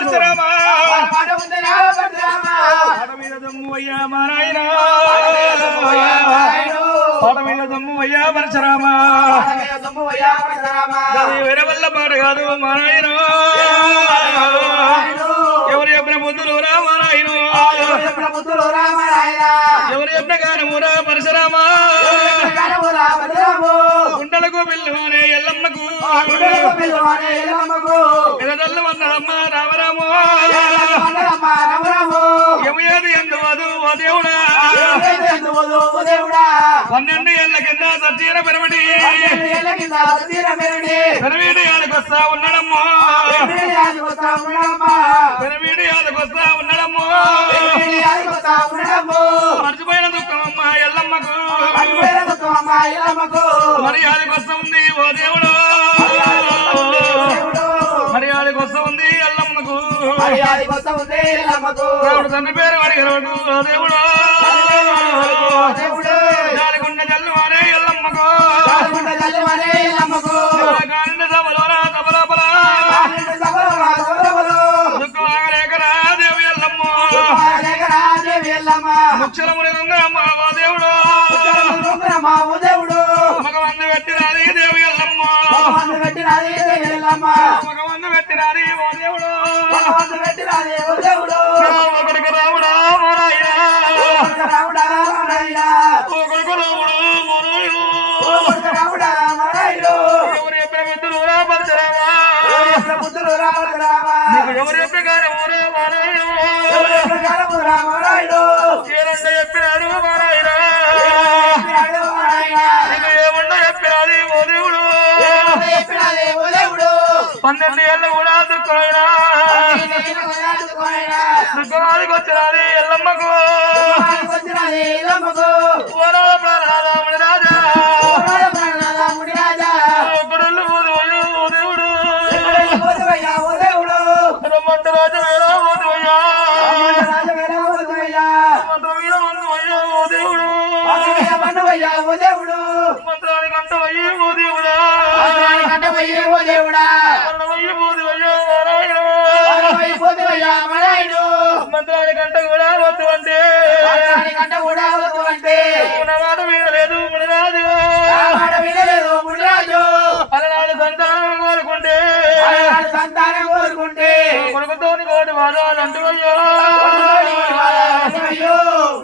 పరశురామ పాట మీద దమ్ము అయ్యా మా నాయన పాట మీద దమ్ము అయ్యా పరశురామ వేరే వల్ల పాట కాదు మా నాయన ఎవరు చెప్పిన బుద్ధులు రామారాయణ ఎవరు చెప్పిన గానమురా పరశురామ గుండెలకు బిల్లువానే ఎల్లమ్మకు ఎదల్లు వన్నదమ్మ రామరాము యమయేది ఎందువదు ఓ దేవుడా 12 ఏళ్ల కింద సత్యన పెరమిడి పెరమిడి యాదకొస్తా ఉన్నాడమ్మో పెరమిడి యాదకొస్తా ఉన్నాడమ్మో మర్చిపోయిన దుఃఖం అమ్మ ఎల్లమ్మకు మరి యాదకొస్తా ఉంది ఓ దేవుడు మరి యాదకొస్తా ఉంది ఎల్లమ్మకు రాముడు తండ్రి పేరు అడిగారు ఓ దేవుడు జాలిగుండ జల్లు వారే ఎల్లమ్మకు కాలిన సభలోన సభలోపల దుఃఖం ఆగలేకరా దేవి ఎల్లమ్మ ముక్షలముని గంగమ్మ ఓ దేవుడు మగవన్న పెట్టినాది దేవి ఎల్లమ్మ మగవన్న పెట్టినాది ఓ దేవుడు ఒకరికి రాముడా మోరాయినా ఒకరికి రాముడు ఎవరు చెప్పిన బుద్ధులు రా పరశురామా నీకు ఎవరు చెప్పిన గానమురా మారాయణ ఏరండ చెప్పినాడు మారాయణ నీకు ఏమన్నా చెప్పినాది ఓ దేవుడు 12 ఏళ్ళు కూడా దుఃఖమైనా దుఃఖమాదికి వచ్చినది ఎల్లమ్మకు ఓరాల ప్రాణనాథముడి రాజా గుడులు ఓ దేవుడు రమ్మంట రాజ వేరా పోతువయ్యా మంత్రమీద మందువయ్యా ఓ దేవుడు మంత్రానికి అంటవయ్యి ఓ దేవుడా మరణమయ్యి పోతువయ్యా మంత్రానికి అంట కూడా వద్దు అంటే నా మాట మీద లేదు మునిరాజు అలనాడు సంతానం కోరుకుంటే కొడుకుతోని కోటి వాదాలు అంటువయ్యో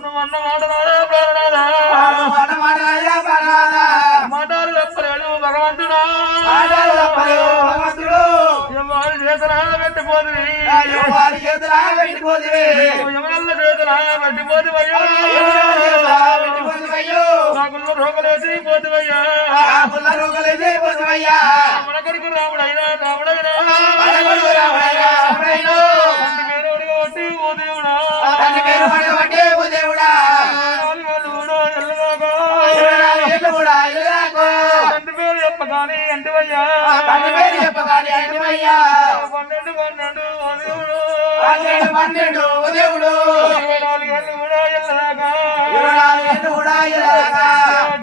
నువ్వు అన్న మాట మాటలు తప్పలేడు భగవంతుడా వారి చేతులా పెట్టిపోతుంది యమల్ల చేతులా పెట్టిపోతువయ్యో నాకున్న రోగలేసి పోతువయ్యా మన కొడుకు రాముడైనా తండ్రి పేరు చెప్పగాని అంటివయ్యా 12 ఓ దేవుడు 24 ఏళ్ళు కూడా ఎల్లదాకా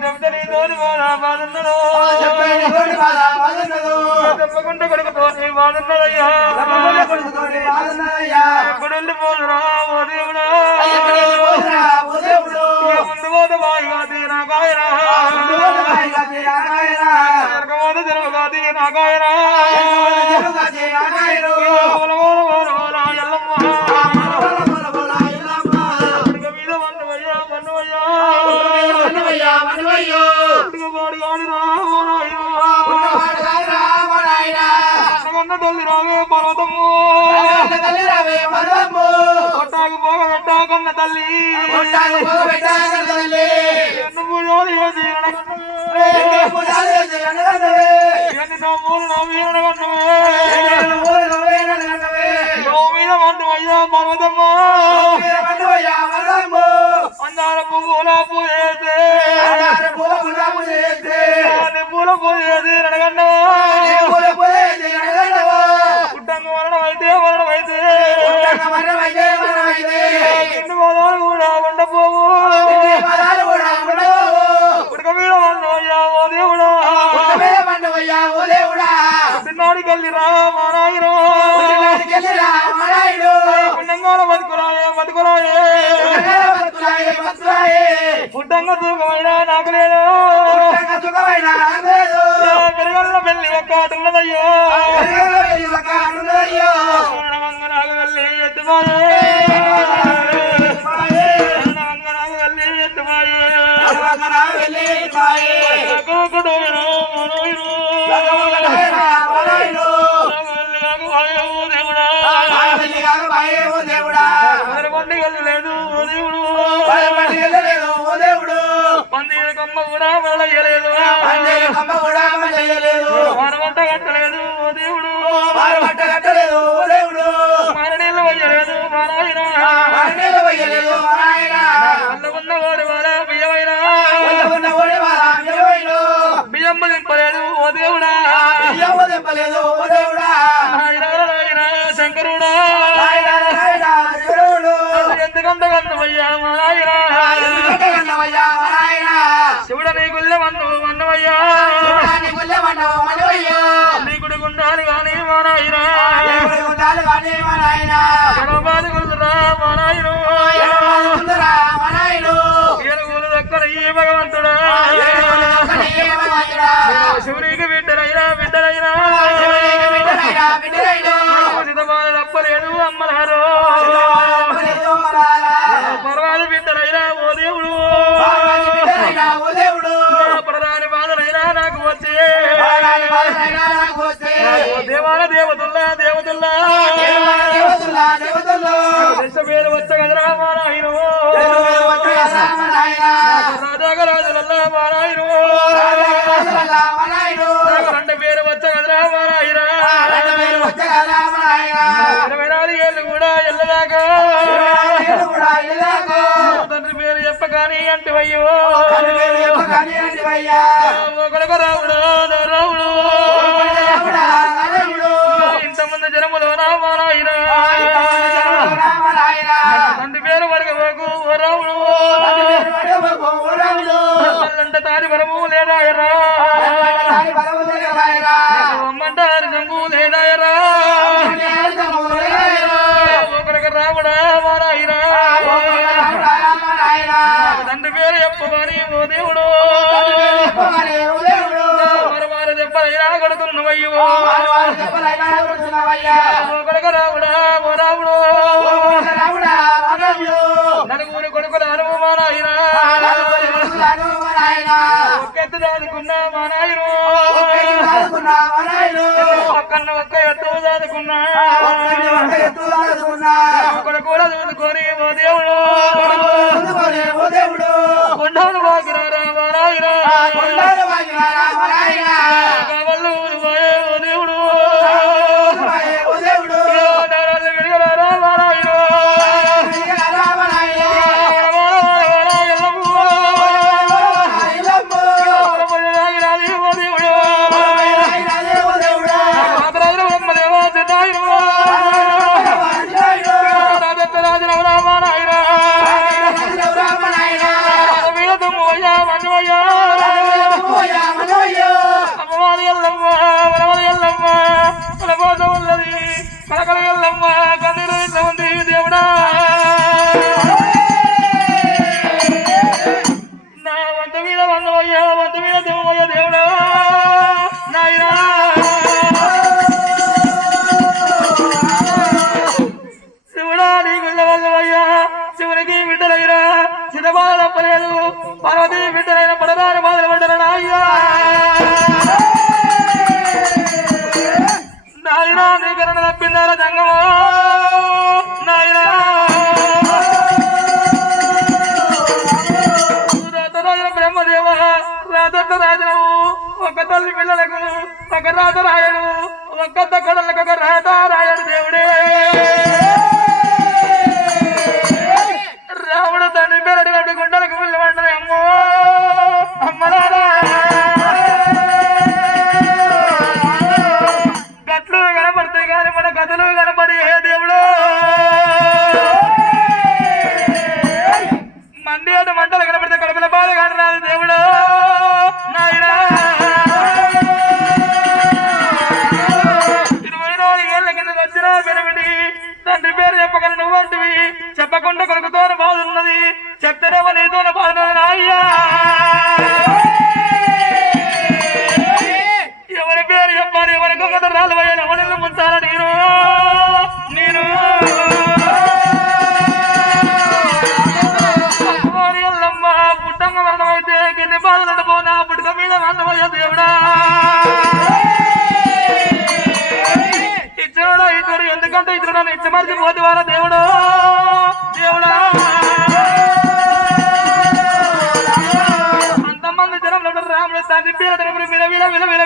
చెప్తని తోటి బాధన్నదో చెప్పకుండా కొడుకుతోటి బాధన్నదయ్యా ఎక్కడెళ్ళిపోదురా ఓ దేవుడా ముందు పోత బాయిగా తీరాకాయరా ఎరకమోత జరుగుగాది నాకాయరా ఎల్లమ్మ మీద మన్నువయ్యా పాడు కాని రామన్న తల్లి రావే పర్వతము కొట్టాకు పోగ పెట్టా కన్న తల్లి ఎన్ని పూజలు చేసి ఎన్ని నవ్వులు నవ్వి మీద మన్నువయ్యా పర్వతమ్మ అందాల పువ్వుల పూజేస్తే పూల పూజేసి నడగండవా పుట్టంగా మరణమైతే ఎన్ని పదాలు కూడా ఉండపోవు ఉడక మీద మన్నవయ్యా ఓ దేవుడా తిన్నాడికెళ్ళిరా మా నాయన పుట్టంగా సుఖమైన నాకు లేదు పెరగల్ల పెళ్లి ఒక్కటున్నదయ్యో నాకు వెళ్ళి ఎత్తుమాయే నాకు వెళ్ళి ఎత్తుమాయే దేవుడా పండుగలు లేదు దేవుడు పందిరి కొమ్మ కూడా మళ్ళయ్యలేదు వారమంట కట్టలేదు దేవుడు మరణీళ్ళు వయ్యలేదు వల్ల ఉన్నవాడు వాళ్ళ బియ్యమైనా బియ్యం దింపలేదు ఓ దేవుడా శంకరుడా ఎందుకంత కన్నవయ్యా మా నాయనా శివుడ నీ గుళ్ళె మన్నవయ్యా నీ గుడి గుండాలి కానీ మా నాయనా గడబాది గుందురా మా నాయను ఏనుగులు దక్కన ఈ భగవంతుడా శివునికి బిడ్డలైనా తప్పలేదు అమ్మలారు పర్వాలు బిడ్డలైనా ఓ దేవుడు పడరాని బాధలైనా నాకు వచ్చే దేవాల దేవతుల్లా దశ పేరు వచ్చగదరా మా నాయను రాజాగరాజులల్లా మా నాయను రెండు పేరు వచ్చగదరా మా నాయనా 24 ఏళ్ళు కూడా ఎల్లదాకా తండ్రి పేరు చెప్పగాని అంటే అయ్యో ఒకడొక రావుడు ఇంతమంది జనములోనా మా నాయనా తండ్రి పేరు పడకపోకు ఓ రావుడు అంటే తారి బలము లేదా ఎర్రా అమ్మంటారు జంబు లేదా ఎర్రా ఒకరికి రావుడా మా నాయనా తండ్రి పేరు చెప్పమని ఓ దేవుడు మరవారు దెబ్బలైనా కొడుతున్నవయ్యో ఒకరికి రావుడా ఓ రావుడు నలుగురు కొడుకులారు మా నాయనా ఒక్కెత్తు దాదుకున్నా మా నాయను ఒక్కన్న ఒక్క ఎత్తు దాదుకున్నా కూడా చూదుకొని ఓ దేవుడు కొండలు బాగిరారా మా నాయన కావళ్ళు పోయే ఓ దేవుడు విడగలారా మా నాయన దేవుడా నా వంత మీద వందవయ్యా వంత మీద దేవయ్యా దేవుడా నాయనా శివుడా నీ గుళ్ళ వల్లవయ్యా శివునికి బిడ్డలైనా చిన్నబాధ తప్పలేదు పార్వతీ బిడ్డలైన పడరాని బాధలు పడ్డరు నాయ్యా నాయనా నీ కరణ తప్పిందారా జంగమా నాయనా రాతరాజుల బ్రహ్మదేవ రాజన్న రాజనవు ఒక తల్లి పిల్లలకు ఒక రాత రాయడు ఒక్క కొడలకు ఒక రాత రాయడు దేవుడే రాముడు తండ్రి పేరు గుండెలకు పిల్లవండి అమ్మో అమ్మలారా గట్లు కనపడతాయి కానీ మన గదులు కనపడి ఏ దేవుడు మంది అంటే మంటలు కనపడితే కడుపుల బాధ కానీ రాదు దేవుడు నాయనా 24 ఏళ్ళ కింద తండ్రి పేరు చెప్పగల నువ్వంటివి చెప్పకుండా కొడుకుతో బాధ ఉన్నది చెప్తేనేమో నీతో బాధ అయ్యా ఎవరి పేరు చెప్పాలి ఎవరి గొంగత రాళ్ళు పోయాలి ఎవరిని ముంచాల నేను పుట్టంగ మరణం అయితే కింది బాధలు పోనా పుట్టుక మీద అన్నమయ్య దేవుడా ఇచ్చాడా ఇతడు ఎందుకంటే ఇతడు నన్ను ఇచ్చమర్చిపోతే వాళ్ళ దేవుడు దేవుడా అంతమంది జనంలో రాముడు తండ్రి పేరు విల విల విల విల